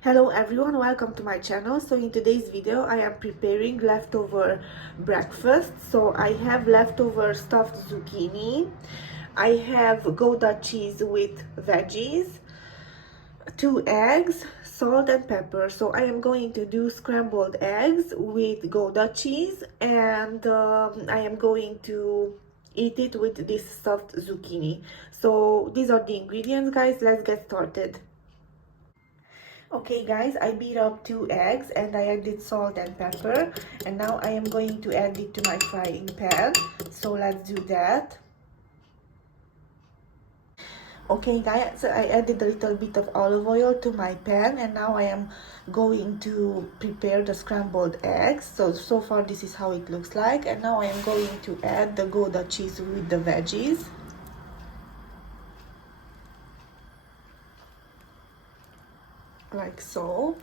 Hello everyone, welcome to my channel. So in today's video I am preparing leftover breakfast. So I have leftover stuffed zucchini, I have Gouda cheese with veggies, 2 eggs, salt and pepper. So I am going to do scrambled eggs with Gouda cheese, and I am going to eat it with this stuffed zucchini. So these are the ingredients, guys. Let's get started. Okay guys, I beat up 2 eggs and I added salt and pepper, and now I am going to add it to my frying pan. So let's do that. Okay guys, so I added a little bit of olive oil to my pan, and now I am going to prepare the scrambled eggs. So far this is how it looks like, and now I am going to add the Gouda cheese with the veggies. Like so.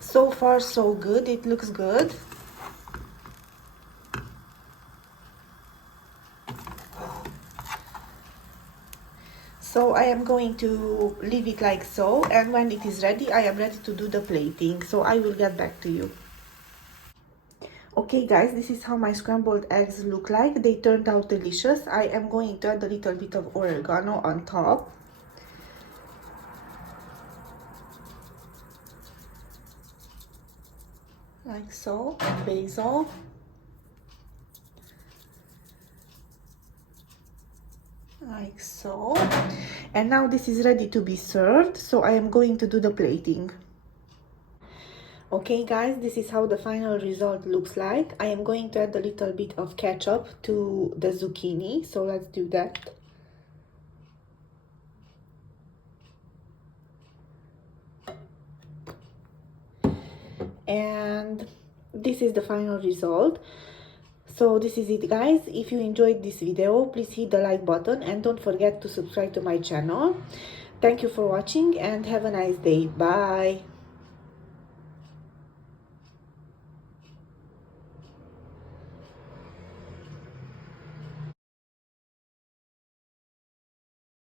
So far so good, it looks good. So I am going to leave it like so, and when it is ready, I am ready to do the plating. So I will get back to you. Okay guys, this is how my scrambled eggs look like. They turned out delicious. I am going to add a little bit of oregano on top. Like so, and basil. Like so. And now this is ready to be served, so I am going to do the plating. Okay guys, this is how the final result looks like. I am going to add a little bit of ketchup to the zucchini, so let's do that. And this is the final result. So this is it guys. If you enjoyed this video, please hit the like button and don't forget to subscribe to my channel. Thank you for watching and have a nice day. Bye.